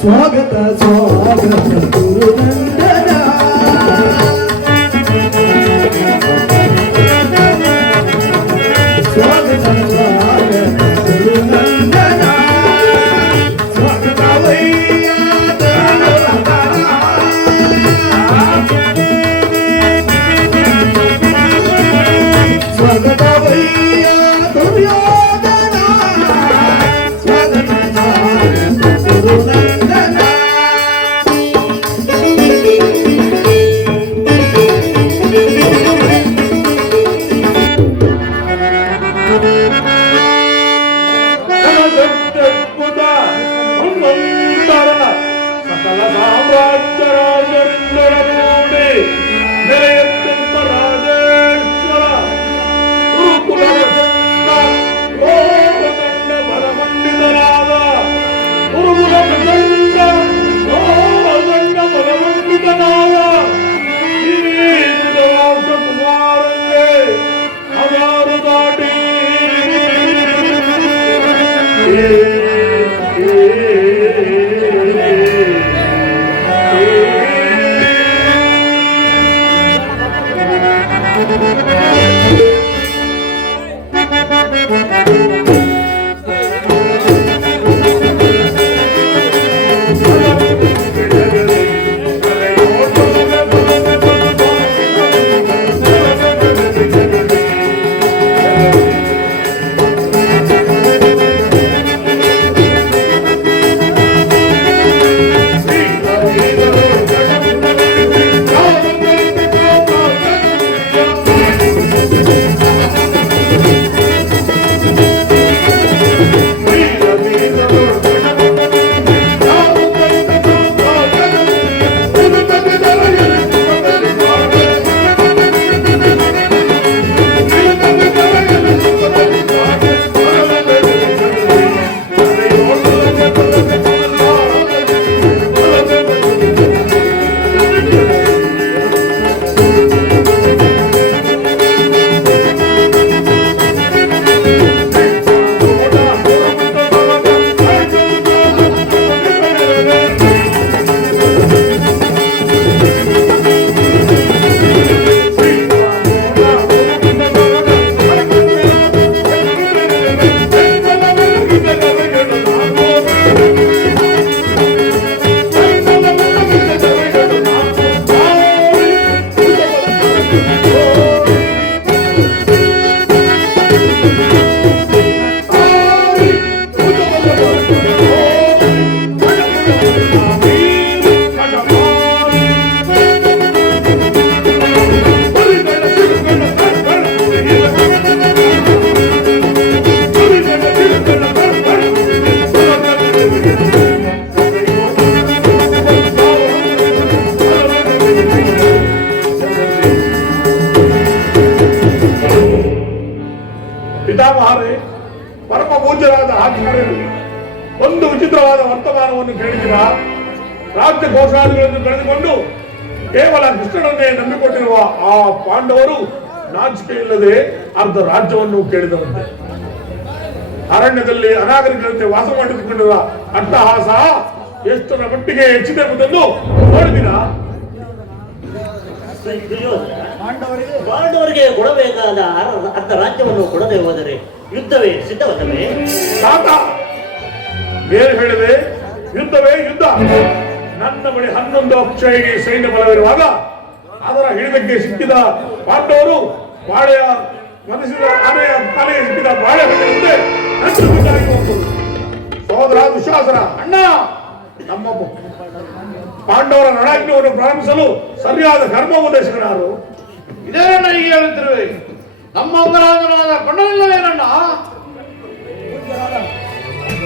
ಸ್ವಾಗತ ಸ್ವಾಗತ ಗುರುನಂದನ ಸ್ವಾಗತ ಸ್ವಾಗತ ಗುರುನಂದನ ಸ್ವಾಗತವಯ್ಯ ಸ್ವಾಗತವಯ್ಯ ದುರ್ಯೋಧನ ಸ್ವಾಗತ ಸ್ವಾಗತ ಗುರುನಂದನ ಸಕಲ ಸಾಮ್ರಾಜ್ಯರಾಜೇಂದ್ರ ಮೂಡಿ ನೆಲೆಯತ್ತೆಂಬ ರಾಜೇಶ್ವರ ಗುರುಕುಲ ಲೋಕದಂಡ ಬಲಮಂಡಿತನಾದ ಗುರುಕುಲ ಪ್ರಚಂಡ ಲೋಕದಂಡ ಬಲಮಂಡಿತನಾದ ಶ್ರೀರಾಜ ಕುಮಾರನಿಗೆ ಹಜಾರು ದಾಟಿ ಪಿತಾಮಹರೇ, ಪರಮ ಪೂಜ್ಯರಾದ ಆಚಾರ್ಯರು ಒಂದು ವಿಚಿತ್ರವಾದ ವರ್ತಮಾನವನ್ನು ಕೇಳಿದಿರ. ರಾಜ್ಯ ಘೋಷಾದಿಗಳನ್ನು ಕಳೆದುಕೊಂಡು ಕೇವಲ ಕೃಷ್ಣನನ್ನೇ ನಂಬಿಕೊಂಡಿರುವ ಆ ಪಾಂಡವರು ನಾಚಿಕೆ ಇಲ್ಲದೆ ಅರ್ಧ ರಾಜ್ಯವನ್ನು ಕೇಳಿದವಂತೆ. ಅರಣ್ಯದಲ್ಲಿ ಅನಾಗರಿಕರಂತೆ ವಾಸ ಮಾಡಿಕೊಂಡಿರುವ ಅಟ್ಟಹಾಸ ಎಷ್ಟರ ಮಟ್ಟಿಗೆ ಹೆಚ್ಚಿದೆಂಬುದನ್ನು ನೋಡಿದಿರ. ಪಾಂಡವರಿಗೆ ಕೊಡಬೇಕಾದ ಅರ್ಧ ರಾಜ್ಯವನ್ನು ಕೊಡದೆ ಹೋದರೆ ಯುದ್ಧವೇ ಸಿದ್ಧವಲ್ಲವೇ? ತಾತ ಬೇರೆ ಹೇಳಿದೆ, ಯುದ್ಧವೇ ಯುದ್ಧ. ನನ್ನ ಬಳಿ 11 ಅಕ್ಷಯಗೆ ಸೈನ್ಯ ಬಲವಿರುವಾಗ ಅದರ ಹಿಡಿದಕ್ಕೆ ಸಿಕ್ಕಿದ ಪಾಂಡವರು ಬಾಳೆಯ ಮನಸ್ಸಿನ ಆನೆಯ ತಲೆಗೆ ಸಿಕ್ಕಿದ ಬಾಳೆ ಹಣ್ಣಿನಂತೆ ಸಹೋದರ ದುಶಾಸನ, ಅಣ್ಣ, ನಮ್ಮ ಪಾಂಡವರ ರಣಾಜ್ಞವನ್ನು ಪ್ರಾರಂಭಿಸಲು ಸರಿಯಾದ ಕರ್ಮೋಪದೇಶಕರಾರು. ಇದೇನಣ್ಣ ಹೀಗೆ ಹೇಳುತ್ತಿರುವೆ? ನಮ್ಮ ಅಂಗರಾಜನಾದ ಕೊಂಡನಿಲ್ಲವೇನಣ್ಣ?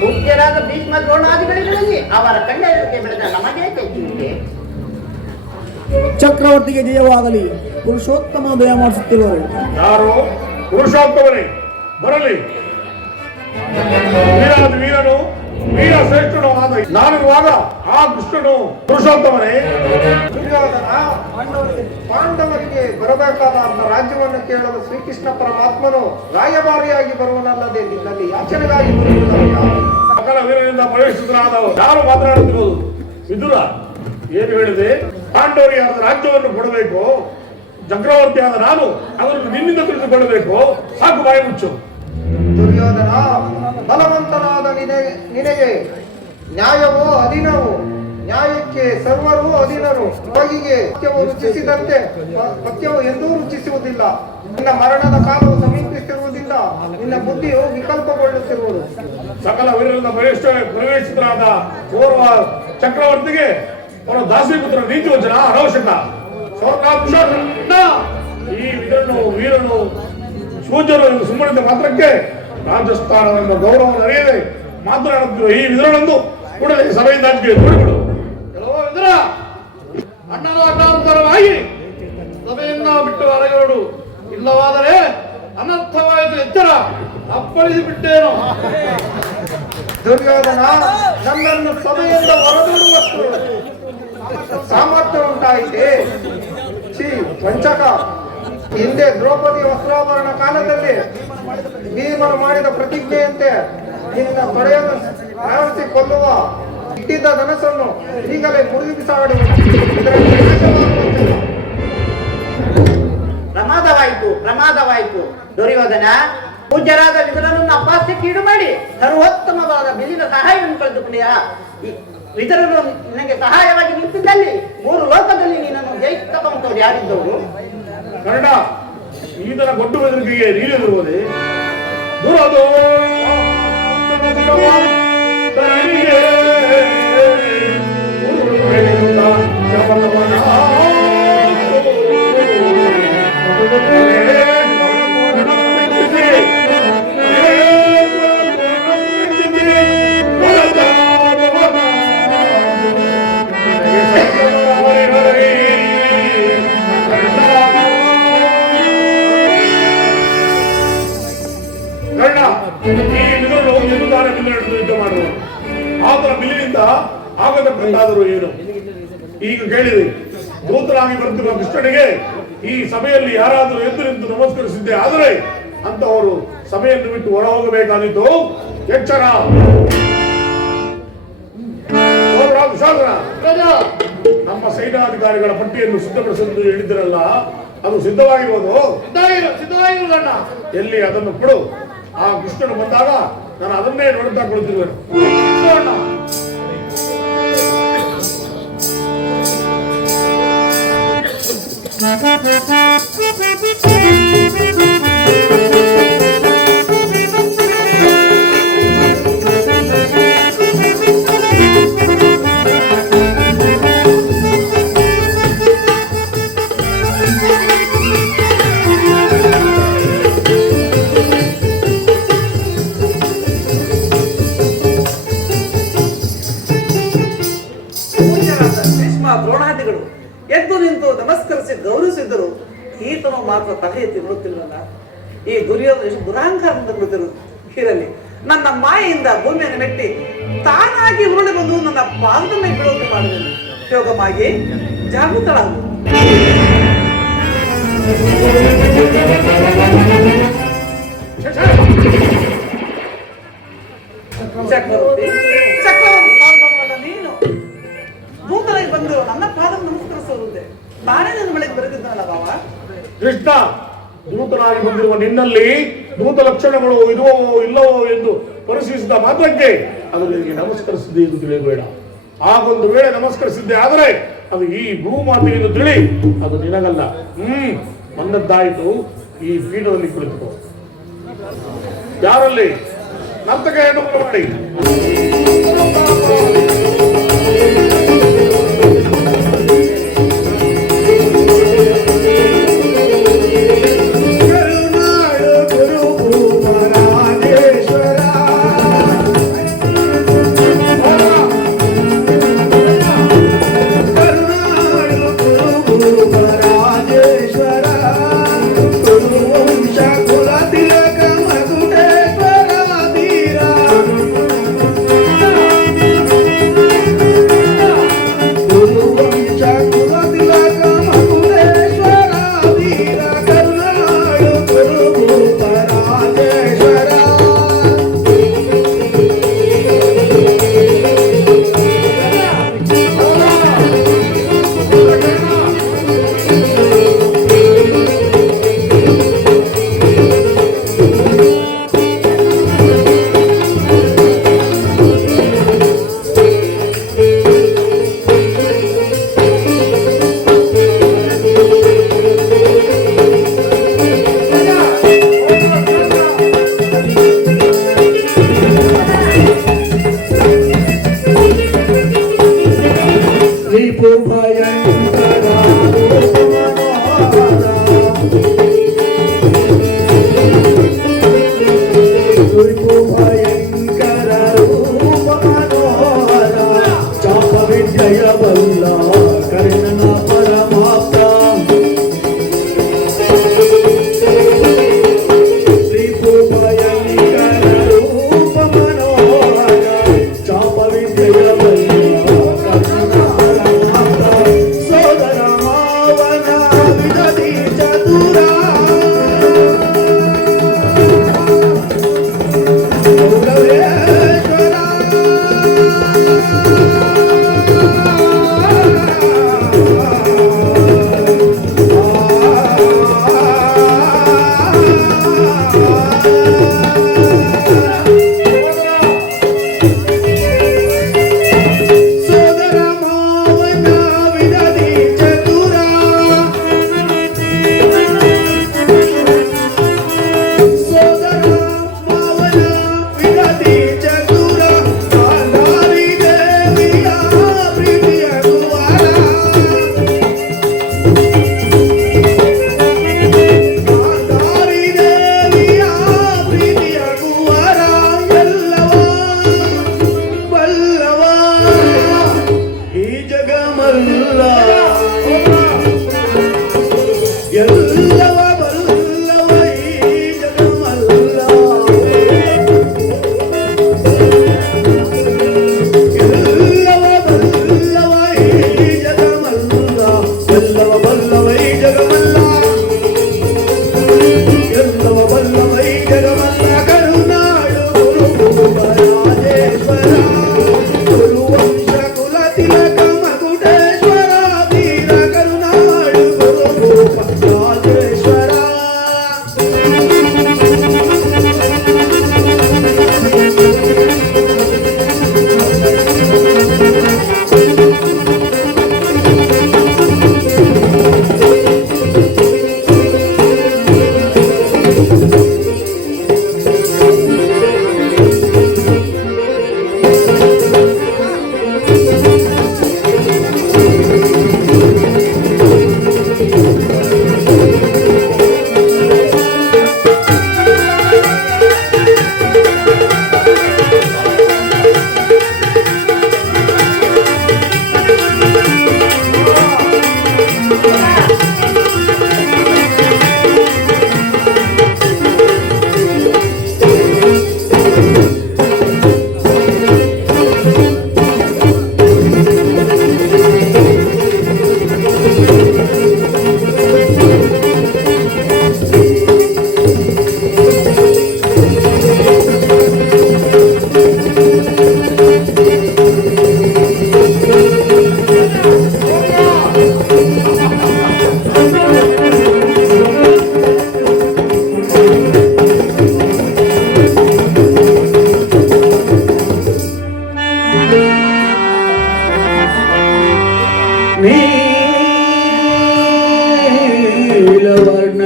ಮುಖ್ಯರಾದ ಭೀಷ್ಮ ದ್ರೋಣಾದಿಗಳಲ್ಲಿ ಅವರ ಕಣ್ಣೆರಕ್ಕೆ ಬೆಳೆದ ನಮಗೆ ಚಿಂತೆ. ಚಕ್ರವರ್ತಿಗೆ ಜಯವಾಗಲಿ. ಪುರುಷೋತ್ತಮ ದಯ ಮಾಡಿಸುತ್ತಿರುವರು ಯಾರು? ಪುರುಷೋತ್ತಮನೇ ಬರಲಿ. ವೀರಾದ ವೀರನು ವೀರ ಶ್ರೇಷ್ಠನು ಆದ ನಾನಿರುವಾಗ ಆ ಕೃಷ್ಣನು ಪುರುಷೋತ್ತಮನೇ. ಪಾಂಡವರಿಗೆ ಬರಬೇಕಾದ ರಾಜ್ಯವನ್ನು ಕೇಳಲು ಶ್ರೀಕೃಷ್ಣ ಪರಮಾತ್ಮನು ರಾಯಭಾರಿಯಾಗಿ ಬರುವನಲ್ಲದೆ ನಿನ್ನಲ್ಲಿ ಯಾಚನೆಗಾಗಿ ಬರುವುದಲ್ಲ. ಸಕಲ ವೀರನಿಂದ ಪ್ರವೇಶಿತರಾದವರು ಯಾರು ಮಾತನಾಡುತ್ತಿರುವುದು? ವಿದುರ ಏನು ಹೇಳಿದೆ? ಪಾಂಡವರಿಗಾದ ರಾಜ್ಯವನ್ನು ಕೊಡಬೇಕು, ಚಕ್ರವರ್ತಿಯಾದ ನಾನು ಅದನ್ನು ನಿನ್ನಿಂದ ತಿಳಿದುಕೊಳ್ಳಬೇಕು. ಸಾಕು, ಬಾಯಿ ಮುಚ್ಚು. ದುರ್ಯೋಧನ, ಬಲವಂತನಾದ ನಿನಗೆ ನ್ಯಾಯವೋ ಅಧೀನವು, ನ್ಯಾಯಕ್ಕೆ ಸರ್ವರೂ ಅಧೀನರು. ಹೋಗಿಗೆ ಪಥ್ಯವು ರುಚಿಸಿದಂತೆ ಪಥ್ಯವು ಎಂದೂ ರುಚಿಸುವುದಿಲ್ಲ. ನಿನ್ನ ಮರಣದ ಕಾಲವು ಸಮೀಪಿಸುವುದಿಲ್ಲ, ನಿನ್ನ ಬುದ್ಧಿಯು ವಿಕಲ್ಪಗೊಳ್ಳುತ್ತಿರುವುದು. ಸಕಲ ವೀರರಿಂದ ಪ್ರವೇಶಿತರಾದ ಓರ್ವ ಚಕ್ರವರ್ತಿಗೆ ಅವರ ದಾಸಿಪುತ್ರ ನೀತಿವಂಚನ ಅನವಶ್ಯಕ. ಈ ವಿಧನು ವೀರನು ಶೂಜರು ಎಂದು ಸುಮ್ಮನಿದ್ದ ಮಾತ್ರಕ್ಕೆ ರಾಜಸ್ಥಾನವೆಂಬ ಗೌರವವನ್ನು ಅರಿಯದೆ ಮಾತನಾಡುತ್ತಿರುವ ಈ ವಿಧನನ್ನು ಕೂಡಲೇ ಸಭೆಯಿಂದ ದೂರಿಬಿಡು. ಕೆಲವು ವಿದುರ, ಅಣ್ಣನ ಅಡ್ಡಾಂತರವಾಗಿ ಸಭೆಯನ್ನ ಬಿಟ್ಟು ಹೊರಗೋಡು, ಇಲ್ಲವಾದರೆ ಅನರ್ಥವಾಯಿತು. ಎಚ್ಚರ, ಅಪ್ಪಳಿಸಿ ಬಿಟ್ಟೇನು. ದುರ್ಯೋಧನ, ನನ್ನನ್ನು ಸಭೆಯಿಂದ ಹೊರದೂಡುವಷ್ಟು ಸಾಮರ್ಥ್ಯ ಉಂಟಾಯಿತೆ. ಛೀ ವಂಚಕ! ಹಿಂದೆ ದ್ರೌಪದಿ ವಸ್ತ್ರಾಭರಣ ಕಾಲದಲ್ಲಿ ಭೀಮನು ಮಾಡಿದ ಪ್ರತಿಜ್ಞೆಯಂತೆ ನಿನ್ನ ತೊಡೆಯನ್ನು ಆರಿಸಿ ಕೊಲ್ಲುವ ಇಟ್ಟಿದ್ದ ಧನಸ್ಸನ್ನು ಈಗಲೇ ಮುರಿದು ಬಿಸಾಡುವುದು. ಇದರಲ್ಲಿ ನಾಶವಾಗುವಂತಿಲ್ಲ. ಪ್ರಮಾದವಾಯಿತು ದುರ್ಯೋಧನ. ಪೂಜ್ಯರಾದ ವಿದುರನನ್ನು ಅಪಾಸ್ಯಕ್ಕೆ ಈಡು ಮಾಡಿ ಸರ್ವೋತ್ತಮವಾದ ಬಿಲ್ಲಿನ ಸಹಾಯವನ್ನು ಕಳೆದುಕೊಂಡೆಯಾ? ವಿದುರನು ನಿನಗೆ ಸಹಾಯವಾಗಿ ನಿಂತಿದ್ದಲ್ಲಿ 3 ಲೋಕದಲ್ಲಿ ನೀನನ್ನು ಜಯಿಸತಕ್ಕಂಥವ್ರು ಯಾರಿದ್ದವರು? ಕರ್ಣ, ಈತನ ಕೊಟ್ಟು ಬೆದರಿಕೆಗೆ ನೀಡಿರುವುದೇ? ದುರದೋ ಆತನ ಬಿಲ್ಲಿನಿಂದ ಆಗತಕ್ಕಂತಾದರೂ ಏನು? ಈಗ ಕೇಳಿದೆ, ದೂತರಾಗಿ ಬರುತ್ತಿರುವ ಕೃಷ್ಣನಿಗೆ ಈ ಸಭೆಯಲ್ಲಿ ಯಾರಾದರೂ ಎದ್ದು ನಿಂತು ನಮಸ್ಕರಿಸಿದ್ದೆ ಆದರೆ ಅಂತವರು ಸಭೆಯನ್ನು ಬಿಟ್ಟು ಹೊರ ಹೋಗಬೇಕಾಗಿತ್ತು. ಎಚ್ಚರ! ನಮ್ಮ ಸೈನ್ಯಾಧಿಕಾರಿಗಳ ಪಟ್ಟಿಯನ್ನು ಸಿದ್ಧಪಡಿಸಲು ಹೇಳಿದ್ರಲ್ಲ, ಅದು ಸಿದ್ಧವಾಗಿರುವುದು? ಸಿದ್ಧವಾಗಿರುವುದಣ್ಣ. ಎಲ್ಲಿ ಅದನ್ನು ಕೊಡು. ಆ ಕೃಷ್ಣನು ಬಂದಾಗ ನಾನು ಅದನ್ನೇ ನೋಡ್ತಾ ಕೊಡುತ್ತಿರುವೆನು. ದ್ರೋಣಾದಿಗಳು ಎದ್ದು ನಿಂತು ನಮಸ್ಕರಿಸಿ ಗೌರವಿಸಿದ್ದರು. ಈತನು ಮಾತ್ರ ತಲೆ ಎತ್ತಿ ನೋಡುತ್ತಿಲ್ಲವಲ್ಲ. ಈ ದುರ್ಯೋಧನ ಎಷ್ಟು ದುರಾಂಕಾರದಿಂದ ಬಿಡುತ್ತಿರುವುದು. ಇರಲಿ, ನನ್ನ ಮಾಯೆಯಿಂದ ಭೂಮಿಯನ್ನು ಮೆಟ್ಟಿ ತಾನಾಗಿ ಉರುಳಿ ಬಂದು ನನ್ನ ಪಾದದ ಮೇಲೆ ಬೀಳುವಂತೆ ಮಾಡಿದನು. ಯೋಗಮಾಗಿ ಜಾಗೃತಳಾಗು. ಚಕ್ರವರ್ತಿ ನೀನು ದೂತನಾಗಿ ಬಂದು ನನ್ನ ಪಾದ ನಮಸ್ಕರಿಸುವುದೇ. ನಾನೇ ನನ್ನ ಬಳಿಗೆ ಬರೆದಿದ್ದನಲ್ಲ ಬಾವ. ಕೃಷ್ಣ, ದೂತನಾಗಿ ಬಂದಿರುವ ನಿನ್ನಲ್ಲಿ ದೂತ ಲಕ್ಷಣಗಳು ಇರುವವೋ ಇಲ್ಲವೋ ಎಂದು ಪರಿಶೀಲಿಸಿದ ಮಾತ್ರಕ್ಕೆ ಅದು ನಿನಗೆ ನಮಸ್ಕರಿಸಿದ್ದೆ ಎಂದು ತಿಳಿಯಬೇಡ. ಆಗೊಂದು ವೇಳೆ ನಮಸ್ಕರಿಸಿದ್ದೆ ಆದರೆ ಅದು ಈ ಭೂಮಾತೆ ಎಂದು ತಿಳಿ, ಅದು ನಿನಗಲ್ಲ. ನನ್ನದ್ದಾಯಿತು. ಈ ಪೀಠದಲ್ಲಿ ಕುಳಿತುಕೋ. ಯಾರಲ್ಲಿ ನರ್ತಕ ಹೆಣ್ಣು ಮಾಡಿ ಬಲ್ಲ ಎಲ್ಲವ ಬಲ್ಲವ ಈ ಜಗಮಲ್ಲ ಎಲ್ಲವ ಬಲ್ಲವ ಈ ಜಗಮಲ್ಲ ಎಲ್ಲವ ಬಲ್ಲವ ಈ ಜಗಮಲ್ಲ ಎಲ್ಲವ ಬಲ್ಲವ ಈ ಜಗಮಲ್ಲ ಕರುನಾಡು ರಾಜೇಶ್ವರ ಗುರುವಂಶ ಕುಲ ತಿಲಕ ಮಗುಡೇಶ್ವರ ವೀರ ಕರುನಾಡು ರಾಜೇಶ್ವರ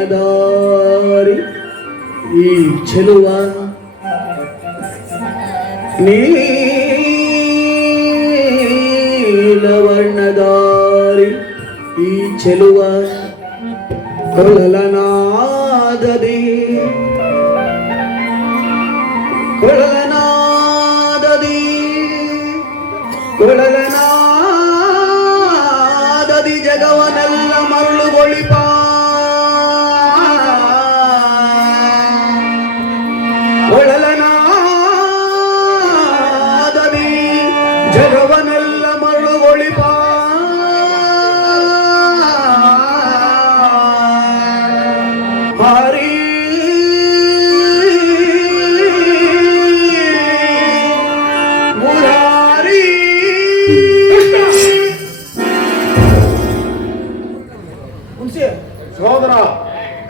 ನೀಲವರ್ಣದಾರಿ ಈ ಚೆಲುವ ನೀಲವರ್ಣದಾರಿ ಈ ಚೆಲುವ ಕೊಳಲನಾದದಿ ಕೊಳಲನಾದದಿ ಕೊಳಲನಾದದಿ ಜಗವನೆಲ್ಲ ಮರಳುಗೊಳಿಪ ಕೊಳಲನಾದದಿ ಜಗವನೆಲ್ಲ ಮರಳುಗೊಳಿಪ ಹರಿ ಮುರಾರಿ ಸಹೋದರ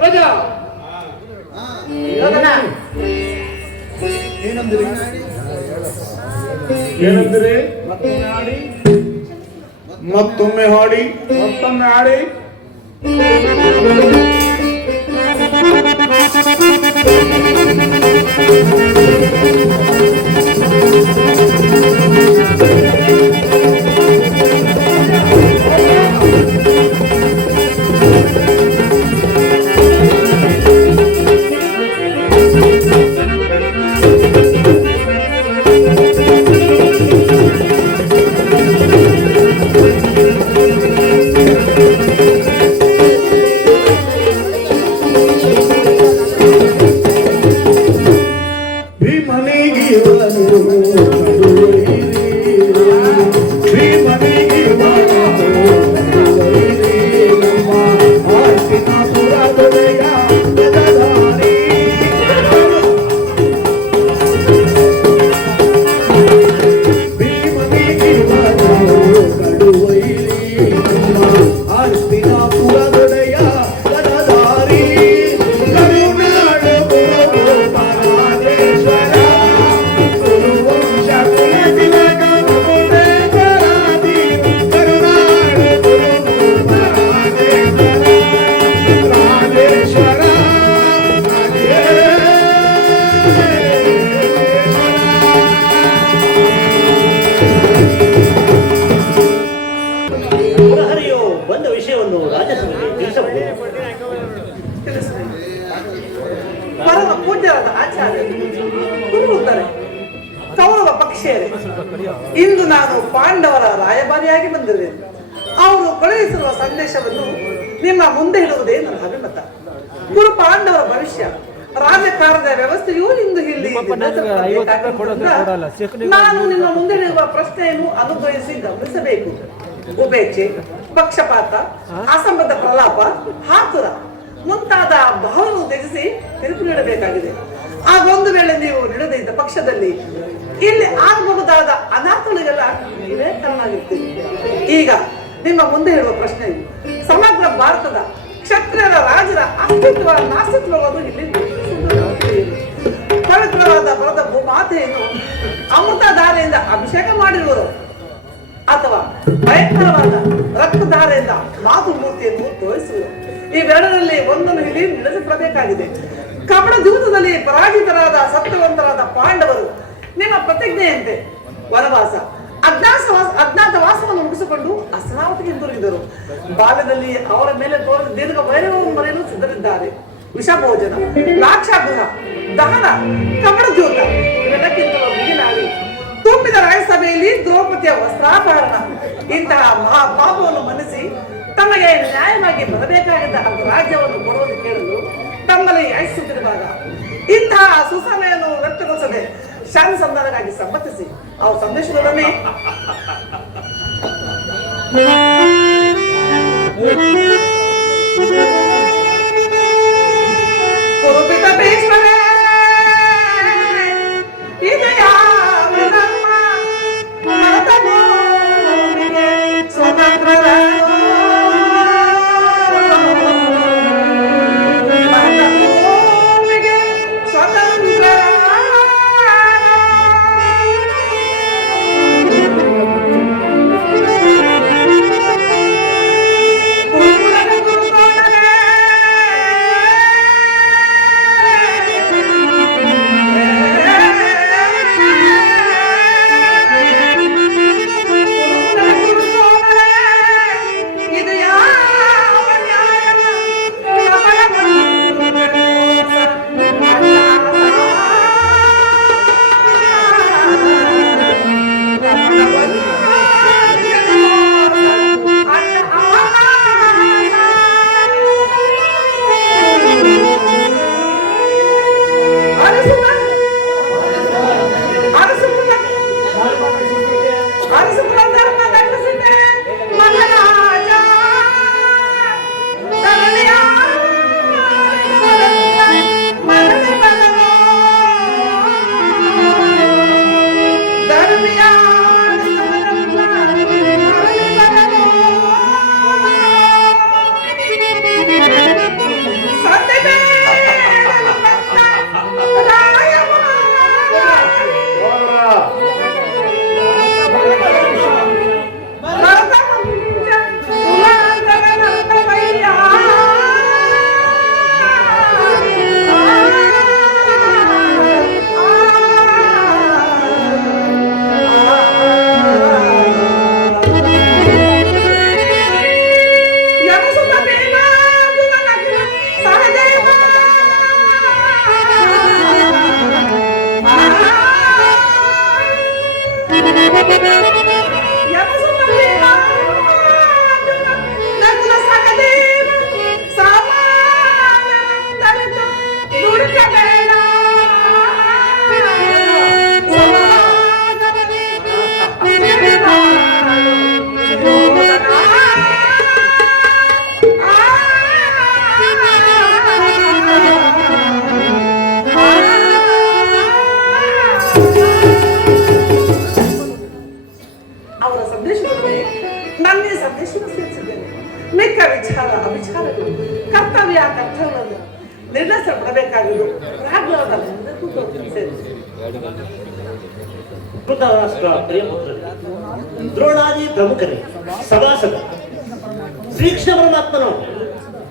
ಗಜ ಯೋಧನ ಏನಂದ್ರಿ ಏನಂದ್ರೆ ಮತ್ತೊಮ್ಮೆ ಹಾಡಿ ಮತ್ತೊಮ್ಮೆ ಆಡಿ ಪರಮ ಪೂಜ್ಯರಾದ ಆಚಾರ್ಯ ಗುರುವುತ್ತಾರೆ ಕೌರವ ಪಕ್ಷಿಯರೇ, ಇಂದು ನಾನು ಪಾಂಡವರ ರಾಯಭಾರಿಯಾಗಿ ಬಂದಿರುವೆ. ಅವರು ಕಳುಹಿಸಿರುವ ಸಂದೇಶವನ್ನು ನಿಮ್ಮ ಮುಂದೆ ಇಡುವುದೇ ನನ್ನ ಅಭಿಮತ. ಗುರು ಪಾಂಡವರ ಭವಿಷ್ಯ ರಾಜಕಾರಣದ ವ್ಯವಸ್ಥೆಯೂ ಇಂದು ಇಲ್ಲಿ ನಾನು ನಿಮ್ಮ ಮುಂದೆ ಇರುವ ಪ್ರಶ್ನೆಯನ್ನು ಅನುಭವಿಸಿ ಗಮನಿಸಬೇಕು. ಉಪೇಕ್ಷೆ, ಪಕ್ಷಪಾತ, ಅಸಂಬದ್ಧ ಪ್ರಲಾಪ, ಆತುರ ಮುಂತಾದ ಭಾವವನ್ನು ತ್ಯಜಿಸಿ ತೀರ್ಪು ನೀಡಬೇಕಾಗಿದೆ. ಆಗೊಂದು ವೇಳೆ ನೀವು ನೀಡದಿದ್ದ ಪಕ್ಷದಲ್ಲಿ ಇಲ್ಲಿ ಆಗಬಹುದಾದ ಅನಾಥಗಳಿಗೆಲ್ಲ ನೀವೇ ಕಾರಣವಾಗಿರ್ತೀರಿ. ಈಗ ನಿಮ್ಮ ಮುಂದೆ ಇರುವ ಪ್ರಶ್ನೆಯು ಸಮಗ್ರ ಭಾರತದ ಕ್ಷತ್ರಿಯರ ರಾಜರ ಅಸ್ತಿತ್ವ ನಾಸ್ತಿತ್ವವನ್ನು ಇಲ್ಲಿ ಪವಿತ್ರವಾದ ಬರದ ಭೂಮಾತೆಯನ್ನು ಅಮೃತಧಾರೆಯಿಂದ ಅಭಿಷೇಕ ಮಾಡಿರುವರು ಅಥವಾ ಭಯಂಕರವಾದ ರಕ್ತಧಾರೆಯಿಂದ ಮಾತು ಮೂರ್ತಿಯನ್ನು ತೋರಿಸುವರು. ಇವೆರಡರಲ್ಲಿ ಒಂದನ್ನು ಇಲ್ಲಿ ನಡೆಸಿಕೊಡಬೇಕಾಗಿದೆ. ಕಪಟ ಜೂತದಲ್ಲಿ ಪರಾಜಿತರಾದ ಸತ್ಯವಂತರಾದ ಪಾಂಡವರು ನಿಮ್ಮ ಪ್ರತಿಜ್ಞೆಯಂತೆ ವನವಾಸ ಅಜ್ಞಾತವಾಸವನ್ನು ಮುಗಿಸಿಕೊಂಡು ಅಸ್ರಾವತಿಗೆ ಹಿಂದಿರುಗಿದರು. ಬಾಲ್ಯದಲ್ಲಿ ಅವರ ಮೇಲೆ ತೋರಿದ ದೀರ್ಘ ವೈರವನ್ನು ಮರೆಯಲು ಸಿದ್ಧರಿದ್ದಾರೆ. ವಿಷಭೋಜನ, ಲಾಕ್ಷಾಗೃಹ, ದಹನ, ಕಪಟದ್ಯೂತ ಇವೆಲ್ಲಕ್ಕಿಂತಲೂ ಮಿಗಿಲಾಗಿ ತುಂಬಿದ ರಾಜ್ಯಸಭೆಯಲ್ಲಿ ದ್ರೌಪದಿಯ ವಸ್ತ್ರಾಪಹರಣ ಇಂತಹ ಮಹಾಪಾಪವನ್ನು ಮನ್ನಿಸಿ ತಮಗೆ ನ್ಯಾಯವಾಗಿ ಬರಬೇಕಾಗಿದ್ದ ರಾಜ್ಯವನ್ನು ಕೊಡುವುದು ಕೇಳಲು ತಮ್ಮಲ್ಲಿ ಯಾಚಿಸುತ್ತಿರುವಾಗ ಇಂತಹ ಸುಸಮಯನ್ನು ವ್ಯಕ್ತಗೊಳಿಸದೆ ಶಾಂತಿ ಸಂಧಾನಕ್ಕಾಗಿ ಸಮ್ಮತಿಸಿ ಅವ್ರ ಸಂದೇಶದೊಡನೆ ಕುರುಪಿತ ಭೀಷ್ಮರೇ, ಇದು ಯಾವ ನಮ್ಮ ಮರತ ಭೂಮಿಗೆ ಸ್ವತಂತ್ರರ ಧೃತರಾಷ್ಟ್ರ ಪ್ರಿಯಪುತ್ರರೇ, ದ್ರೋಣಾದಿ ಪ್ರಮುಖರೇ, ಸಭಾಸದ ಶ್ರೀಕೃಷ್ಣ ಪರಮಾತ್ಮನು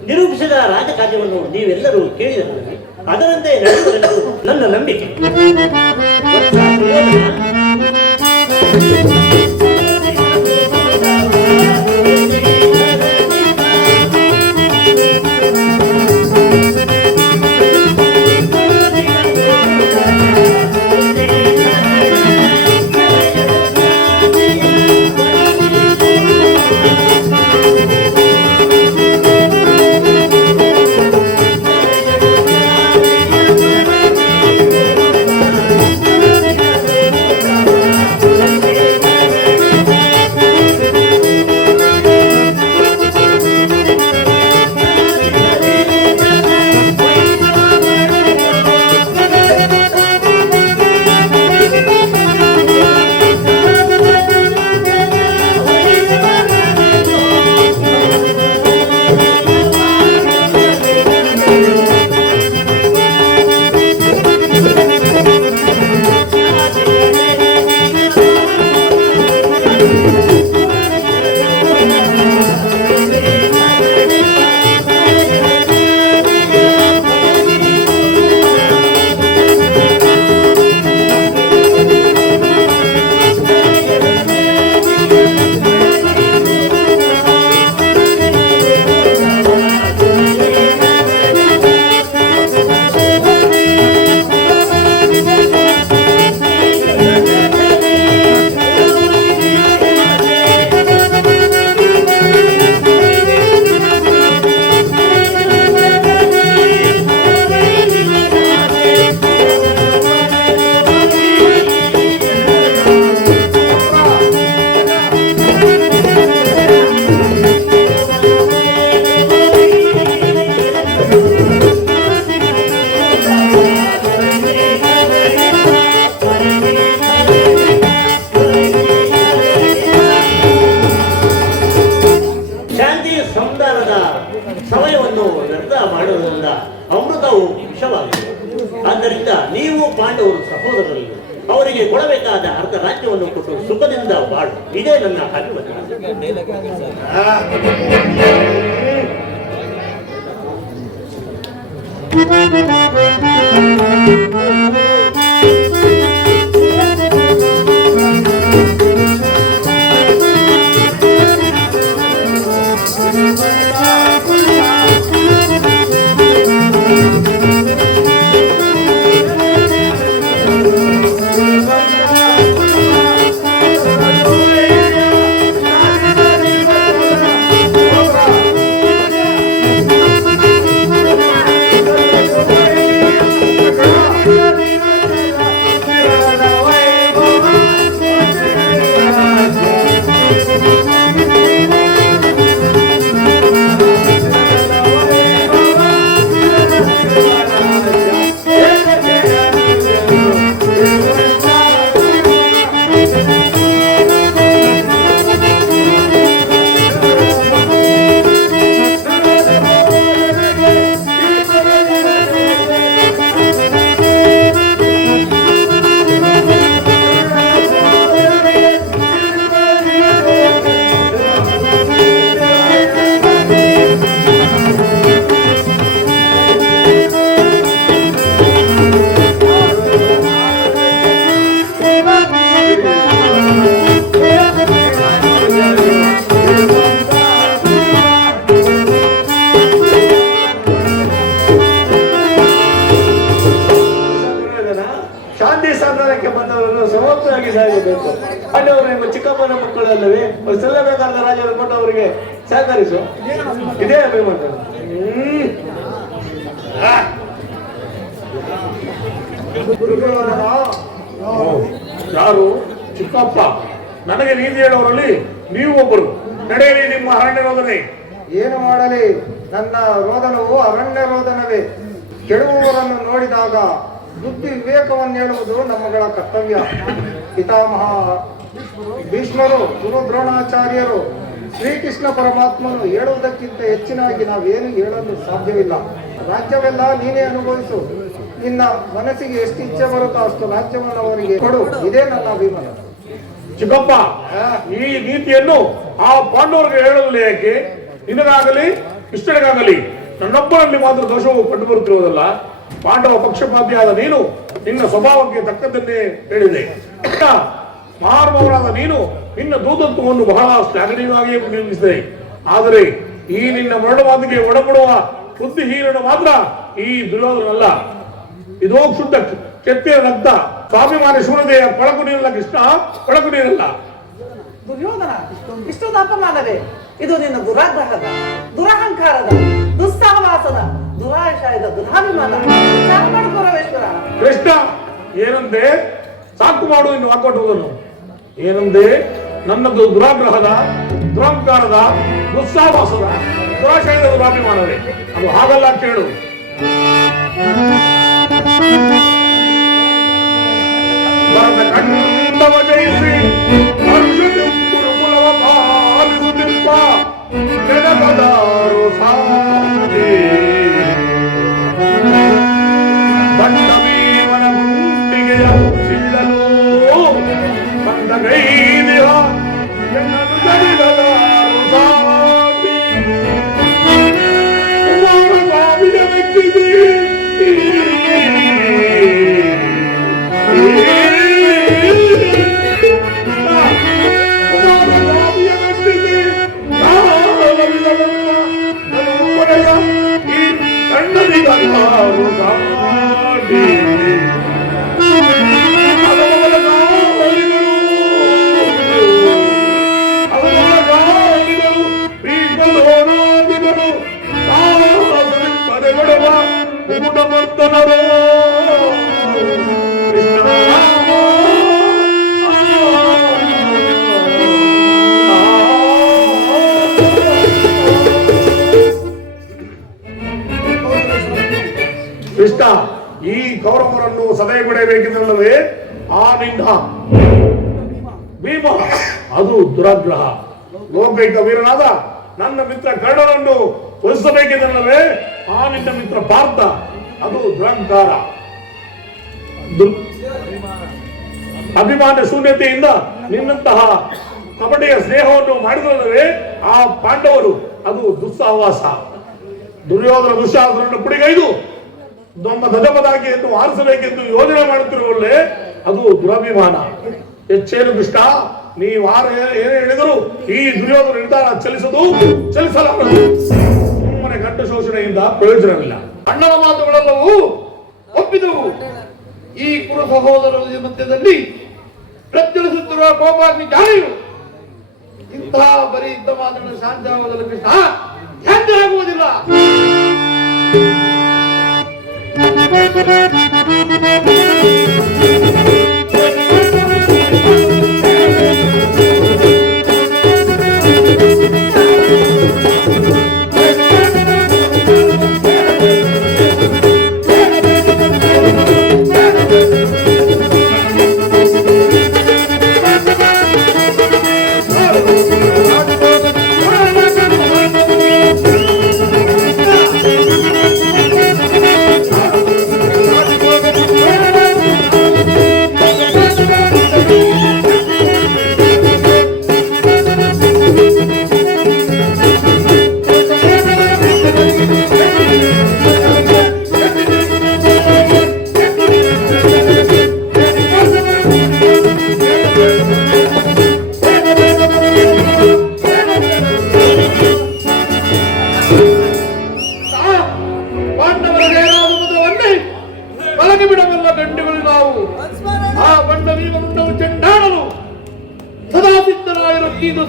ನಿರೂಪಿಸಿದ ರಾಜಕಾರ್ಯವನ್ನು ನೀವೆಲ್ಲರೂ ಕೇಳಿದರೆ ಅದರಂತೆ ನಡೆಯುವುದೆಂದು ನನ್ನ ನಂಬಿಕೆ. ಶಾಂತಿ ಸಂಧಾನದ ಸಮಯವನ್ನು ವ್ಯರ್ಥ ಮಾಡುವುದರಿಂದ ಅಮೃತವು ವಿಷವಾಗಿದೆ. ಆದ್ದರಿಂದ ನೀವು ಪಾಂಡವರು ಸಹೋದರರಿಗೆ ಅವರಿಗೆ ಕೊಡಬೇಕಾದ ಅರ್ಧ ರಾಜ್ಯವನ್ನು ಕೊಟ್ಟು ಸುಖದಿಂದ ಬಾಳು. ಇದೇ ನನ್ನ ಅಭಿಮತ. ಶಾಂತಿ ಸಂಧಾನಕ್ಕೆ ಬಂದವರನ್ನು ಸಮರ್ಥವಾಗಿ ಸಾಗಬೇಕು. ಪಾಂಡವರು ನಿಮ್ಮ ಚಿಕ್ಕಪ್ಪನ ಮಕ್ಕಳಲ್ಲವೇ ಸಲ್ಲಬೇಕಾದ ರಾಜರು ಕೊಟ್ಟು ಅವರಿಗೆ ಸಹಕರಿಸು. ಇದೇ ಅಭಿಮತ. ಯಾರು? ಚಿಕ್ಕಪ್ಪ. ನನಗೆ ನೀತಿ ಹೇಳುವವರಲ್ಲಿ ನೀವು ಒಬ್ಬರು. ನಡೆಯಲಿ ನಿಮ್ಮ ಅರಣ್ಯ ರೋದನೆ. ಏನು ಮಾಡಲಿ, ನನ್ನ ರೋದನವು ಅರಣ್ಯ ರೋದನವೇ. ಕೆಡುವವರನ್ನು ನೋಡಿದಾಗ ಬುದ್ಧಿ ವಿವೇಕವನ್ನು ಹೇಳುವುದು ನಮ್ಮಗಳ ಕರ್ತವ್ಯ. ಪಿತಾಮಹ ಭೀಷ್ಮರು, ಗುರು ದ್ರೋಣಾಚಾರ್ಯರು, ಶ್ರೀಕೃಷ್ಣ ಪರಮಾತ್ಮನು ಹೇಳುವುದಕ್ಕಿಂತ ಹೆಚ್ಚಿನಾಗಿ ನಾವೇನು ಹೇಳಲು ಸಾಧ್ಯವಿಲ್ಲ. ರಾಜ್ಯವೆಲ್ಲ ನೀನೇ ಅನುಭವಿಸು. ನಿನ್ನ ಮನಸ್ಸಿಗೆ ಎಷ್ಟು ಇಚ್ಛೆ ಬರುತ್ತೋ ಅಷ್ಟು ರಾಜ್ಯವನ್ನು ಅವರಿಗೆ ಕೊಡು. ಇದೇ ನನ್ನ ಅಭಿಮತ. ಚಿಕ್ಕಪ್ಪ, ಈ ನೀತಿಯನ್ನು ಆ ಪಾಂಡವರಿಗೆ ಹೇಳಲು ಯಾಕೆ? ನಿನಗಾಗಲಿ ಕೃಷ್ಣನಿಗಾಗಲಿ ನನ್ನೊಬ್ಬರಲ್ಲಿ ಮಾತ್ರ ದೋಷವು ಕಂಡು ಬರುತ್ತಿರುವುದಲ್ಲ. ಪಾಂಡವ ಪಕ್ಷಪಾತಿಯಾದ ನೀನು ನಿನ್ನ ಸ್ವಭಾವಕ್ಕೆ ತಕ್ಕದ್ದನ್ನೇ ಹೇಳಿದೆ. ಮಹಾನುಭಾವನಾದ ನೀನು ನಿನ್ನ ದೂತತ್ವವನ್ನು ಬಹಳ ಶ್ಲಾಘನೀಯವಾಗಿಯೇ ಪ್ರತಿನಿಧಿಸಿದೆ. ಆದರೆ ಈ ನಿನ್ನ ಮರಳು ಮಾತಿಗೆ ಒಳಪಡುವ ಬುದ್ಧಿಹೀನನು ಮಾತ್ರ ಈ ದುರ್ಯೋಧನಲ್ಲ. ಇದೋ ಶುದ್ಧ ಕ್ಷತ್ರಿಯ ರಕ್ತ ಸ್ವಾಭಿಮಾನಿ ಶೂರತೆಯ ಕೊಳಕು ನೀರಲ್ಲ ಕೃಷ್ಣ, ಕೊಳಕು ನೀರಲ್ಲ. ದುರ್ಯೋಧನ, ಇಷ್ಟೊಂದು ಅಪಮಾನವೇ? ಇದು ನಿನ್ನ ದುರಾಗ್ರಹದ, ದುರಹಂಕಾರದ, ದುಸ್ಸಹವಾಸದ, ದುರಾಶಯದ ದುರಾಭಿಮಾನ. ವಿಚಾರ ಮಾಡು ಪರಮೇಶ್ವರ. ಕೃಷ್ಣ, ಏನಂದೆ? ಸಾಕು ಮಾಡು ಇನ್ನು ಹಾಕೊಟ್ಟುವುದನ್ನು. ಏನಂದೆ? ನನ್ನದು ದುರಾಗ್ರಹದ, ದುರಹಂಕಾರದ, ದುಸ್ಸಹವಾಸದ, ದುರಾಶಯದ ದುರಾಭಿಮಾನವೇ. ಅದು ಹಾಗಲ್ಲ, ಕೇಳು. ಕಂಡವ ಜಯಿಸಿ ಕುರುಕುಲವ ಪಾಲಿಸುತ್ತಿರುವ ಜನಪದಾರು ಸಾಧಿ ಬಂಡವೀವನ ಗುಂಡಿಗೆಯ ಸಿಳ್ಳಲು ಬಂದಗೈದಿಹ ಎನ್ನನು ಜನಿಗಲಾರು ಸಾಟಿ. ಕುಮಾರಸ್ವಾಮಿಯ ಮೆಚ್ಚಿದೆ ಕುಮಾರಸ್ವಾಮಿಯ ಮೆಚ್ಚಿದೆ ಈ ಕಣ್ಣನಿಗಲಾರು ಸಾಟಿ. ಕೃಷ್ಣ, ಈ ಕೌರವರನ್ನು ಸದಯ ಪಡೆಯಬೇಕೆಂದಲ್ಲವೇ ಆ ನಿನ್ನ ಭೀಮ ಅದು ದುರಾಗ್ರಹ. ಲೋಕೈಕ ವೀರನಾದ ನನ್ನ ಮಿತ್ರ ಕರ್ಣನನ್ನು ಒಲಿಸಬೇಕೆಂದಲ್ಲವೇ ಆ ನಿನ್ನ ಮಿತ್ರ ಪಾರ್ಥ ಅದು ದುರಹಂಕಾರ. ಅಭಿಮಾನ ಶೂನ್ಯತೆಯಿಂದ ನಿನ್ನಂತಹ ಕಪಟಿಯ ಸ್ನೇಹವನ್ನು ಮಾಡಿದಲ್ಲವೇ ಆ ಪಾಂಡವರು ಅದು ದುಸ್ಸಹವಾಸ. ದುರ್ಯೋಧನ ದುಶ್ಯಾಸನನ್ನು ಪುಡಿಗೈದು ನಮ್ಮ ಧ್ವಜಪದಾಗಿಯನ್ನು ಆರಿಸಬೇಕೆಂದು ಯೋಜನೆ ಮಾಡುತ್ತಿರುವಲ್ಲೇ ಅದು ದುರಭಿಮಾನ. ಹೆಚ್ಚೇನು ಕೃಷ್ಣ, ನೀವು ಏನೇ ಹೇಳಿದರೂ ಈ ದುರ್ಯೋಧನ ನಿರ್ಧಾರ ಚಲಿಸಲಾರದು. ಸುಮ್ಮನೆ ಗಂಡ ಶೋಷಣೆಯಿಂದ ಪ್ರಯೋಜನವಿಲ್ಲ. ಅಣ್ಣನ ಮಾತುಗಳೆಲ್ಲವೂ ಒಪ್ಪಿದವು. ಈ ಕುರು ಸಹೋದರರ ಮಧ್ಯದಲ್ಲಿ ಪ್ರಜ್ವಲಿಸುತ್ತಿರುವ ಕೋಪಾಗ್ನಿ ಜಾರಿಯು ಇಂತಹ ಬರೀ ಇದ್ದ ಮಾತುಗಳು ಶಾಂತವಾಗಲು ಕೃಷ್ಣ ಶಾಂತಿ ಆಗುವುದಿಲ್ಲ.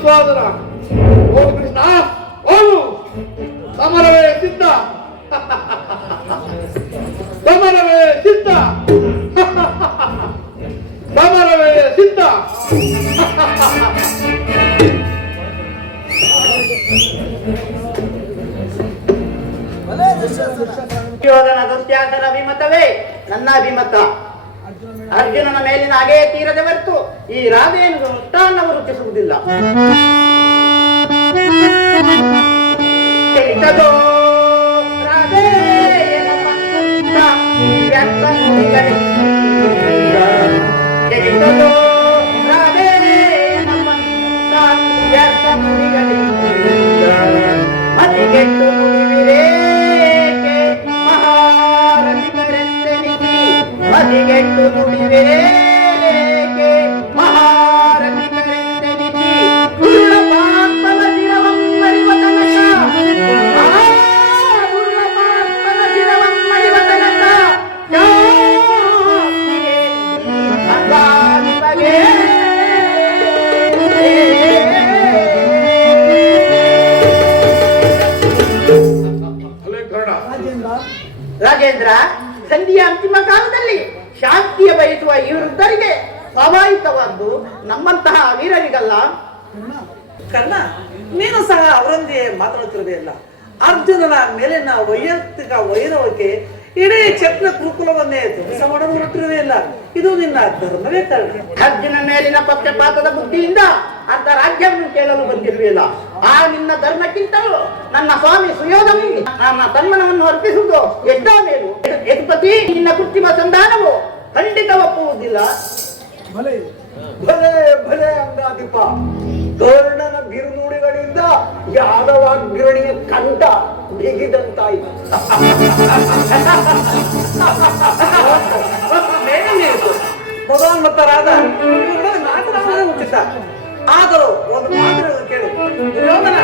ಸ್ವಾದರ ಓ ಕೃಷ್ಣ ಹೋಗು, ಸಮರವೇ ಸಿದ್ಧ, ಸಮರವೇ ಸಿದ್ಧ, ಸಮರವೇ ಸಿದ್ಧ. ದುರ್ಯೋಧನ ದುಶ್ಯಾಸನ ಅಭಿಮತವೇ ನನ್ನ ಅಭಿಮತ. ಅರ್ಜುನನ ಮೇಲಿನ ಹಾಗೆ ತೀರದೆ ಹೊರತು ಈ ರಾಧೆಯನ್ನು ಮುಷ್ಟಾನ್ನವು ರೂಪಿಸುವುದಿಲ್ಲ. ಚಲಿಸದೋ ರಾಧೆ ಚಲಿಸದೋ ರಾಧೆ ಅತಿಗೆಟ್ಟು ನುಡಿವಿರೇಕೆ ಮಹಾರಥಿಕರೆಂದೆನಿಸಿ, ಅತಿಗೆಟ್ಟು ನುಡಿವಿರೇಕೆ ಮಹಾರಥಿಕರೆಂದೆನಿಸಿ, ದುರ್ಲಭಾತ್ಮನ ಶಿರವಮ್ಮರಿವ ತನಕ, ದುರ್ಲಭಾತ್ಮನ ಶಿರವಮ್ಮರಿವ ತನಕ ಶಾಂತಿಗೆ ಅಂದಾನಿಮಗೆ. ರಾಜೇಂದ್ರ, ಸಂಧಿಯ ಅಂತಿಮ ಕಾಲದಲ್ಲಿ ಶಾಂತಿಯ ಬಯಸುವ ಈ ವೃದ್ಧರಿಗೆ ಸ್ವಾಭಾವಿಕವಾದ್ದು, ನಮ್ಮಂತಹ ವೀರರಿಗಲ್ಲ. ಕರ್ಣ, ನೀನು ಸಹ ಅವರೊಂದಿಗೆ ಮಾತನಾಡುತ್ತಿರಬೇಕಲ್ಲ. ಅರ್ಜುನನ ಮೇಲಿನ ವೈಯಕ್ತಿಕ ವೈರವಕ್ಕೆ ಇಡೀ ಚಕ್ರ ಕುರುಕುಲವನ್ನೇ ಧ್ವಂಸ ಮಾಡಲು ಹೊರಟಿರುವೆಯಲ್ಲ, ಇದು ನಿನ್ನ ಧರ್ಮವೇ ಕಾರಣ. ಅರ್ಜುನ ಮೇಲಿನ ಪಕ್ಷಪಾತದ ಬುದ್ಧಿಯಿಂದ ಅಂತ ರಾಜ್ಯವನ್ನು ಕೇಳಲು ಬಂದಿರುವಿಲ್ಲ. ಆ ನಿನ್ನ ಧರ್ಮಕ್ಕಿಂತಲೂ ನನ್ನ ಸ್ವಾಮಿ ಸುಯೋಧನಿಗೆ ನನ್ನ ತನ್ಮನವನ್ನು ಅರ್ಪಿಸುವುದು ಎಡ್ಡ ಮೇಲು. ಯದುಪತಿ, ನಿನ್ನ ಕೃತ್ರಿಮ ಸಂಧಾನವು ಖಂಡಿತ ಒಪ್ಪುವುದಿಲ್ಲ. ಭಲೆ ಭಲೆ ಭಲೆ ಅಂಗಾಧಿಪ, ಹಿಗ್ಗಿದಂತಾಯಿತು. ಭಗವನ್ಮತ್ತರಾದ ಮಾತನಾಡಲು ಹುಟ್ಟಿದ್ದ. ಆದರೂ ಒಂದು ಮಾತನ್ನು ಕೇಳು ದುರ್ಯೋಧನ.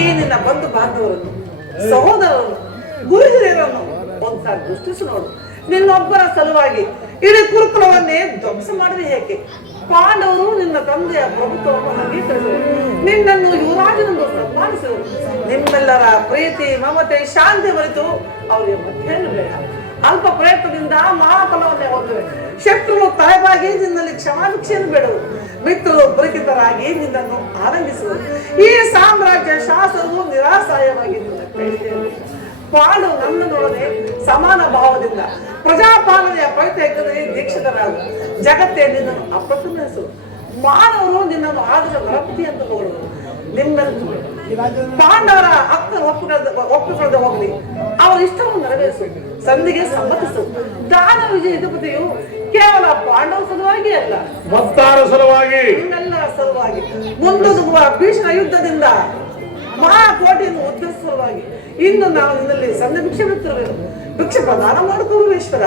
ಈ ನಿನ್ನ ಬಂಧು ಬಾಂಧವರನ್ನು, ಸಹೋದರರನ್ನು, ಗುರು ಹಿರಿಯರನ್ನು ಒಂದ್ಸಾರಿ ದೃಷ್ಟಿಸಿ ನೋಡು. ನಿನ್ನೊಬ್ಬರ ಸಲುವಾಗಿ ಇಡೀ ಕುರುಕುಲವನ್ನೇ ಧ್ವಂಸ ಮಾಡಿದೆ ಏಕೆ? ಪಾಂಡವರು ನಿನ್ನ ತಂದೆಯ ಪ್ರಭುತ್ವವನ್ನು ಅಂಗೀಕರಿಸಿದರು, ನಿನ್ನನ್ನು ಯುವರಾಜನೆಂದು ಸನ್ಮಾನಿಸಿದರು. ನಿಮ್ಮೆಲ್ಲರ ಪ್ರೀತಿ, ಮಮತೆ, ಶಾಂತಿ ಬರಿತು ಅವರಿಗೆ ಮತ್ತೇನು ಬೇಡ. ಅಲ್ಪ ಪ್ರಯತ್ನದಿಂದ ಮಹಾಫಲವನ್ನೇ ಹೊಂದಿವೆ. ಶತ್ರುಗಳು ತಲೆಬಾಗಿ ನಿನ್ನಲ್ಲಿ ಕ್ಷಮಾಭಿಕ್ಷೆಯನ್ನು ಬೇಡರು, ಮಿತ್ರರು ಪರಿಚಿತರಾಗಿ ನಿನ್ನನ್ನು ಆನಂದಿಸುವರು. ಈ ಸಾಮ್ರಾಜ್ಯ ಶಾಸನವು ನಿರಾಸಾಯವಾಗಿ ನಿನ್ನ ಕೈಯಲ್ಲಿ. ಪಾಂಡು ನನ್ನದೊಡನೆ ಸಮಾನ ಭಾವದಿಂದ ಪ್ರಜಾಪಾಲನೆಯ ಪ್ರಯತ್ನದಲ್ಲಿ ದೀಕ್ಷಿತರಾಗು. ಜಗತ್ತೇ ನಿನ್ನನ್ನು ಅಪ್ರತಿಮೆಸುವರು. ಮಾನವರು ನಿನ್ನನ್ನು ಆದರ್ಶ ಗಣಪತಿ ಅಂತ ಹೊಗಳುವರು. ಪಾಂಡವರ ಹಕ್ಕನ್ನು ಒಪ್ಪಿಕೊಳ್ಳದೆ ಹೋಗಲಿ. ಅವರ ಇಷ್ಟವನ್ನು ನೆರವೇರಿಸು, ಸಂಧಿಗೆ ಸಮ್ಮತಿಸು. ದಾನ ವಿಜಯಪತಿಯು ಕೇವಲ ಪಾಂಡವ ಸಲುವಾಗಿ ಅಲ್ಲ, ಭಕ್ತರ ಸಲುವಾಗಿ, ನಿಮ್ಮೆಲ್ಲರ ಸಲುವಾಗಿ, ಮುಂದುವರಿಯುವ ಭೀಷಣ ಯುದ್ಧದಿಂದ ಮಹಾಕೋಟಿಯನ್ನು ಉದ್ಧರಿಸುವ ಸಲುವಾಗಿ ಇನ್ನು ನಾವು ನಿನ್ನಲ್ಲಿ ಸಂಧಿ ಭಿಕ್ಷೆ ಬಿಡುತ್ತಿರುವೆವು. ಭಿಕ್ಷೆ ಪ್ರದಾನ ಮಾಡಿಕೊಳ್ಳುವ ಈಶ್ವರ.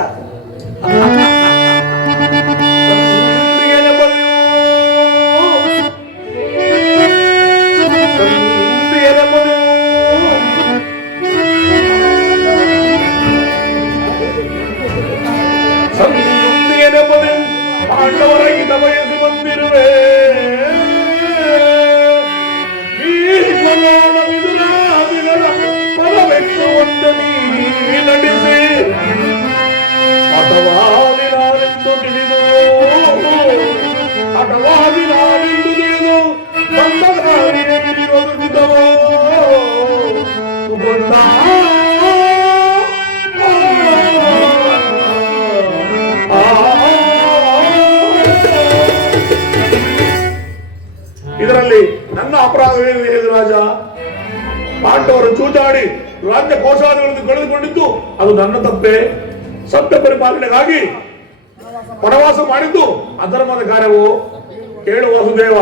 ಪಾಂಡವರಾಗಿ ಬಯಸಿ ಬಂದಿರುವೆ. ಪರವೆಟ್ಟುವಂತೆ ನೀ ನಡೆಸಿ ಹಠವಾದಿ ನಾನೆಂದು ತಿಳಿದು ಬಂದಗಾರಿಯ ಬಿರಿಯುವುದಿದ್ದವೋ ಇದರಲ್ಲಿ ನನ್ನ ಅಪರಾಧವೇನಿದೆ ರಾಜ? ಪಾಂಡವರು ಚೂಚಾಡಿ ರಾಜ್ಯ ಕೋಶಾದಿಗಳನ್ನು ಕಳೆದುಕೊಂಡಿದ್ದು ಅದು ನನ್ನ ತಪ್ಪೆ. ಸತ್ಯ ಪರಿಪಾಲನೆಗಾಗಿ ವನವಾಸ ಮಾಡಿದ್ದು ಅಧರ್ಮದ ಕಾರ್ಯವು. ಕೇಳು ವಸುದೇವ,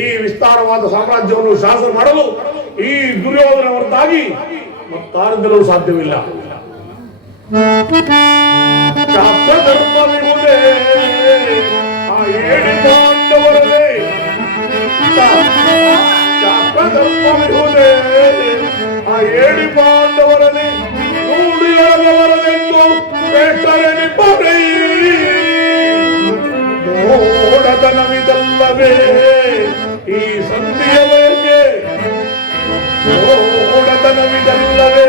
ಈ ವಿಸ್ತಾರವಾದ ಸಾಮ್ರಾಜ್ಯವನ್ನು ಶಾಸನ ಮಾಡಲು ಈ ದುರ್ಯೋಧನ ಹೊರತಾಗಿ ಮತ್ತಾರಿಂದಲೂ ಸಾಧ್ಯವಿಲ್ಲ. ಧರ್ಮವಿರುವುದೇ ಆ ಏಳಿ ಪಾಂಡವರೇ, ಧರ್ಮವಿರುವುದೇ ಆ ಏಳಿ ಪಾಂಡವರಲ್ಲಿ ನುಡಿಯರವರದೆಂದು ಬೇಟರೆನಿಬ್ಬರೇ. ನೋಡತನವಿದಲ್ಲವೇ ಈ ಸಂಧಿಯ ಬಯಕೆ, ನೋಡತನವಿದಲ್ಲವೇ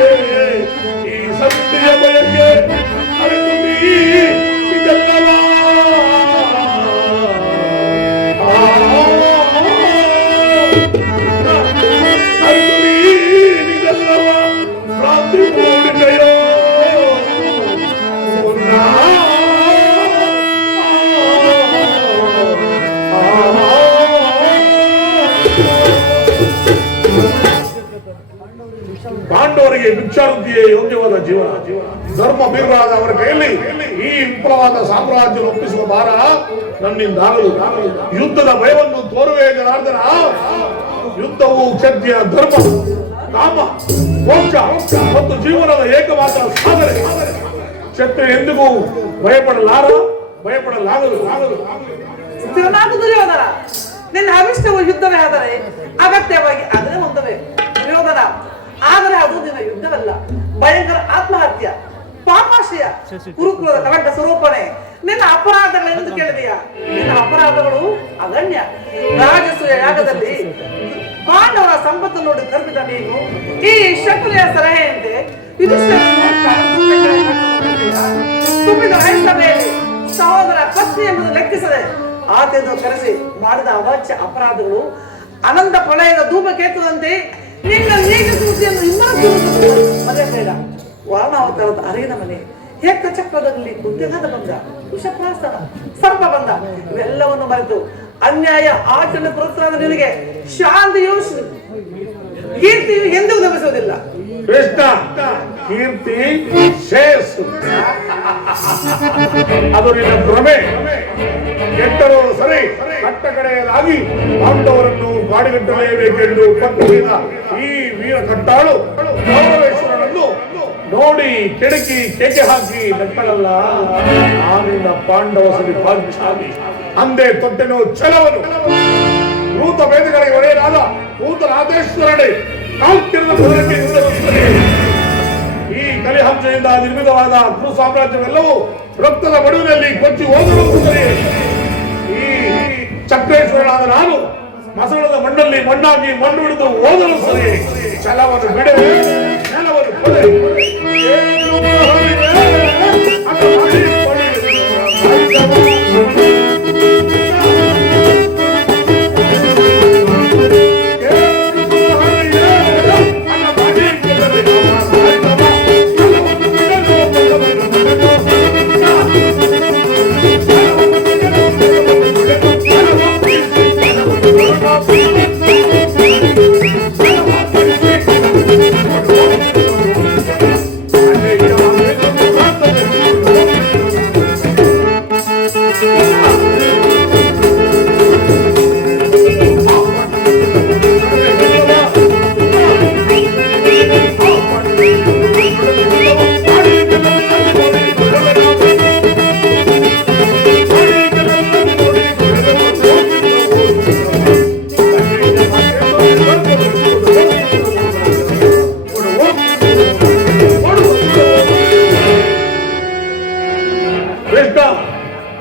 ಈ ಸಂಧಿಯ ಬಯಕೆ. ಅರಿತು ನೀ ಇದಲ್ಲವ ಅರಿತು ನೀನಿದಲ್ಲವ ಭ್ರಾಂತಿ ಮೂಡಿದೆಯೋ. ಯೋಗ್ಯವಾದ ಜೀವನ. ಧರ್ಮ ಬೀರರಾದ ಅವರ ಕೈಯಲ್ಲಿ ಈ ವಿಫಲವಾದ ಸಾಮ್ರಾಜ್ಯ ಒಪ್ಪಿಸುವ ಭಾರ ನನ್ನಿಂದಾಗಲು. ಯುದ್ಧದ ಭಯವನ್ನು ತೋರುವೆ ಜನಾರ್ದನ. ಯುದ್ಧವು ಕ್ಷತ್ರಿಯ ಧರ್ಮ, ಕಾಮ, ಮೋಕ್ಷ ಮತ್ತು ಜೀವನದ ಏಕಮಾತ್ರ ಸಾಧನೆ. ಕ್ಷತ್ರಿಯ ಎಂದಿಗೂ ಭಯಪಡಲಾಗದು. ತಿರುನಾಡು ದುರ್ಯೋಧನ, ನಿನ್ನ ಅವಿಷ್ಟವು ಯುದ್ಧವೇ ಆದರೆ ಅಗತ್ಯವಾಗಿ ಅದೇ ಹೊಂದವೇ ದುರ್ಯೋಧನ. ಆದರೆ ಅದು ನಿನ್ನ ಯುದ್ಧವಲ್ಲ, ಭಯಂಕರ ಆತ್ಮಹತ್ಯೆ, ಪಾಪಾಶಯ, ಕುರುಕುಲದ ಕಳಂಕ ಸ್ವರೂಪಣೆ. ನಿನ್ನ ಅಪರಾಧಗಳೆಂದು ಕೇಳಿದೆಯಾ? ನಿನ್ನ ಅಪರಾಧಗಳು ಅಗಣ್ಯ. ರಾಜಸೂಯ ಯಾಗದಲ್ಲಿ ಪಾಂಡವರ ಸಂಪತ್ತು ನೋಡಿ ಕರ್ಪಿದ ನೀನು ಈ ಶಕುನಿಯ ಸಲಹೆಯಂತೆ ತುಂಬಿದ ವಯಸ್ಸಭೆಯಲ್ಲಿ ಸಹೋದರ ಪತ್ನಿ ಎಂಬುದು ಲೆಕ್ಕಿಸದೆ ಆತೆಂದು ಕರೆಸಿ ಮಾಡಿದ ಅವಾಚ್ಯ ಅಪರಾಧಗಳು ಅನಂತ ಪ್ರಳಯದ ಧೂಮಕೇತುವಂತೆ ನಿನ್ನ ನೀಗ ಸೂಚಿಯನ್ನು ಇನ್ನೊಂದು ಮರೆಯಬೇಡ. ವಾರಣಾವತಾರದ ಅರಿನ ಮನೆ, ಏಕ ಚಕ್ರದಲ್ಲಿ ಕುಂತಿಗಾದ ಬಂದ, ವಿಷಪ್ರಾಸ್ತನ, ಸರ್ಪ ಬಂದ, ಇವೆಲ್ಲವನ್ನು ಮರೆತು ಅನ್ಯಾಯ ಆಚರಣೆ ಪ್ರೋತ್ಸಾಹದ ನಿನಗೆ ಶಾಂತಿಯು ಕೀರ್ತಿಯು ಎಂದೂ ಲಭಿಸುವುದಿಲ್ಲ. ಕೃಷ್ಣ, ಕೀರ್ತಿ ಶ್ರೇಯಸ್ಸು ಅದು ನಿನ್ನ ಭ್ರಮೆ. ಕೆಟ್ಟರು ಸರಿ, ಕಟ್ಟ ಕಡೆಯಲಾಗಿ ಪಾಂಡವರನ್ನು ಬಾಡಿಗಟ್ಟಲೇಬೇಕೆಂದು ಪಟ್ಟುಹಿಡಿದ ಈ ವೀರ ಕಟ್ಟಾಳು ಗೌರವೇಶ್ವರನನ್ನು ನೋಡಿ ಕೆಡಕಿ ಕೆಗೆ ಹಾಕಿ ನಕ್ಕಳಲ್ಲ. ನಾನಿನ್ನ ಪಾಂಡವ ಸರಿ ಪಾಂಚಾಲಿ ಅಂದೇ ತೊಟ್ಟೆನೋ ಛಲವನು. ಭೂತ ವೇದಗಳಿಗೆ ಒಡೆಯರಾದ ಭೂತರಾಧೇಶ್ವರನೇ ಈ ಕಲಿಹಂಸೆಯಿಂದ ನಿರ್ಮಿತವಾದ ಕುರು ಸಾಮ್ರಾಜ್ಯವೆಲ್ಲವೂ ರಕ್ತದ ಬಡುವಿನಲ್ಲಿ ಕೊಚ್ಚಿ ಹೋದರೂ ಸರಿ. ಈ ಚಕ್ರೇಶ್ವರನಾದ ನಾನು ಮಸಳದ ಮಣ್ಣಲ್ಲಿ ಮಣ್ಣಾಗಿ ಮಣ್ಣು ಹಿಡಿದು ಹೋದರೂ ಸರಿ. ಛಲವನ್ನು ಬಿಡೆ, ನೆಲವನ್ನು ಕೊಡೆ.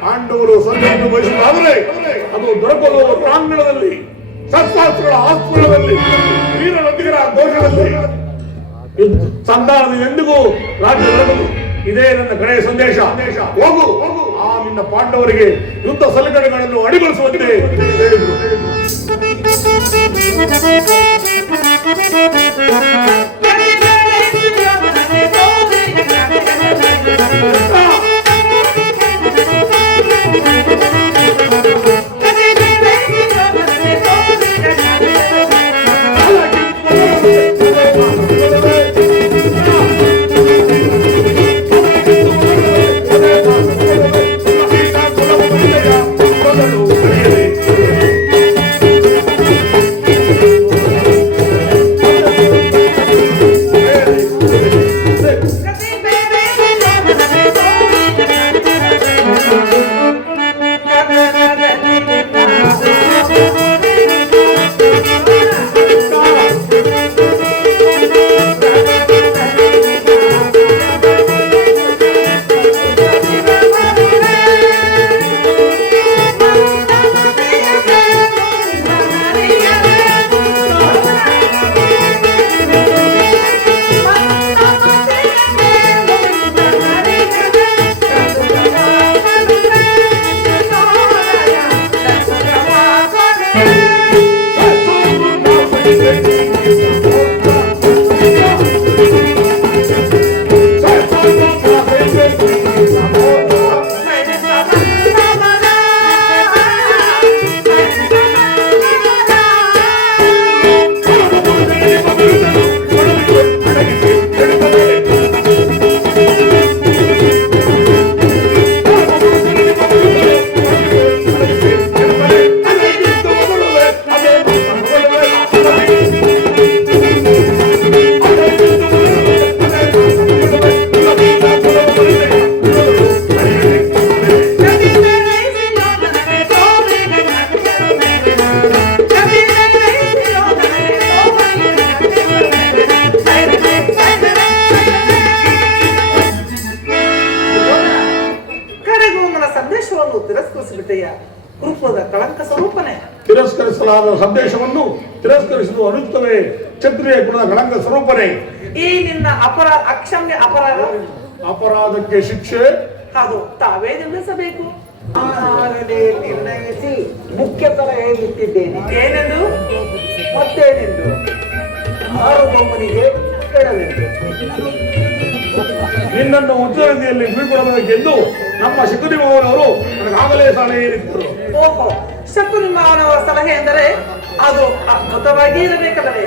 ಪಾಂಡವರು ಸಂಧಿಯನ್ನು ಬಯಸುವುದಾದರೆ ಅದು ದೊರಕುವ ಪ್ರಾಂಗಣದಲ್ಲಿ, ಶಸ್ತ್ರಾಸ್ತ್ರಗಳ ಆಸ್ಪದದಲ್ಲಿ, ವೀರನೊಂದಿಗರ ಘೋಷದಲ್ಲಿ. ಸಂಧಾನದಿಂದ ಎಂದಿಗೂ ರಾಜ್ಯ ದೊರಕದು. ಇದೇ ನನ್ನ ಕಡೆಯ ಸಂದೇಶ. ಹೋಗು, ಆ ನಿನ್ನ ಪಾಂಡವರಿಗೆ ಯುದ್ಧ ಸಲಕರಣೆಗಳನ್ನು ಅಡಿಗೊಳಿಸುವಂತೆ ಹೇಳಿದರು. ದುಷ್ಟಚರಿತೆಯ ರೂಪದ ಕಳಂಕ ಸ್ವರೂಪನೇ. ತಿರಸ್ಕರಿಸಲಾದ ಸಂದೇಶವನ್ನು ತಿರಸ್ಕರಿಸುವುದು ಅನುಚಿತವೇ ಕ್ಷತ್ರಿಯ ಕುಲದ ಕಳಂಕ ಸ್ವರೂಪನೇ. ಈ ನಿನ್ನ ಅಕ್ಷಮ್ಯ ಅಪರಾಧಕ್ಕೆ ಶಿಕ್ಷೆ ಅದು ತಾವೇ ನಿರ್ಣಯಿಸಬೇಕು. ಆಗಲೇ ನಿರ್ಣಯಿಸಿ ಮುಖ್ಯ ಸಲಹೆ ನೀಡುತ್ತಿದ್ದೇನೆ. ಏನೆಂದು? ಮತ್ತೇನೆಂದು? ಸಾರ್ವಭೌಮನಿಗೆ ಹೇಳಬೇಕು. ನಿನ್ನನ್ನು ಉತ್ತರದಿಯಲ್ಲಿ ಬೀಳ್ಕೊಡಬೇಕೆಂದು ನಮ್ಮ ಶಕುನಿಮೋಹನವರು ನನಗಾಗಲೇ ಸಲಹೆ ನೀಡಿದ್ದರು. ಓಹೋ, ಶಕುನಿಮಾವನವರ ಸಲಹೆ ಎಂದರೆ ಅದು ಅದ್ಭುತವಾಗಿ ಇರಬೇಕಲ್ಲವೇ?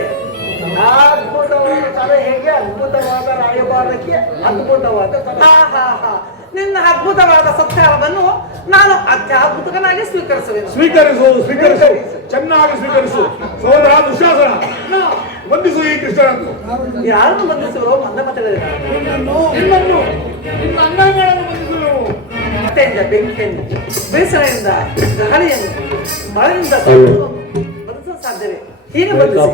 ಅದ್ಭುತವಾದ ಸಲಹೆಗೆ ಅದ್ಭುತವಾದ ರಾಯಭಾರಕ್ಕೆ ಅದ್ಭುತವಾದ ಸಲಹೆ. ನಿನ್ನ ಅದ್ಭುತವಾದ ಸತ್ಕಾರವನ್ನು ನಾನು ಅತ್ಯದ್ಭುತನಾಗಿ ಸ್ವೀಕರಿಸುವೆನು. ಸ್ವೀಕರಿಸು, ಚೆನ್ನಾಗಿ ಸ್ವೀಕರಿಸು. ಸೋದರ ದುಶ್ಯಾಸನ, ಬಂಧಿಸು ಈ ಕೃಷ್ಣನನ್ನು. ಯಾರನ್ನು ಬಂಧಿಸುವರು? ಮಂದ ನಿನ್ನನ್ನು ನಿನ್ನ ಅಂಗಾಂಗಗಳನ್ನು ಬಂಧಿಸುವೆವು. ಹೊಟ್ಟೆಯಿಂದ ಬೆಂಕಿಯನ್ನು, ಬೇಸರದಿಂದ ಗಾಳಿಯನ್ನು, ಮಳೆಯಿಂದ ಬಂಧಿಸಲು ಸಾಧ್ಯವೇ? ಹೀಗೆ ಬಂಧಿಸಿ.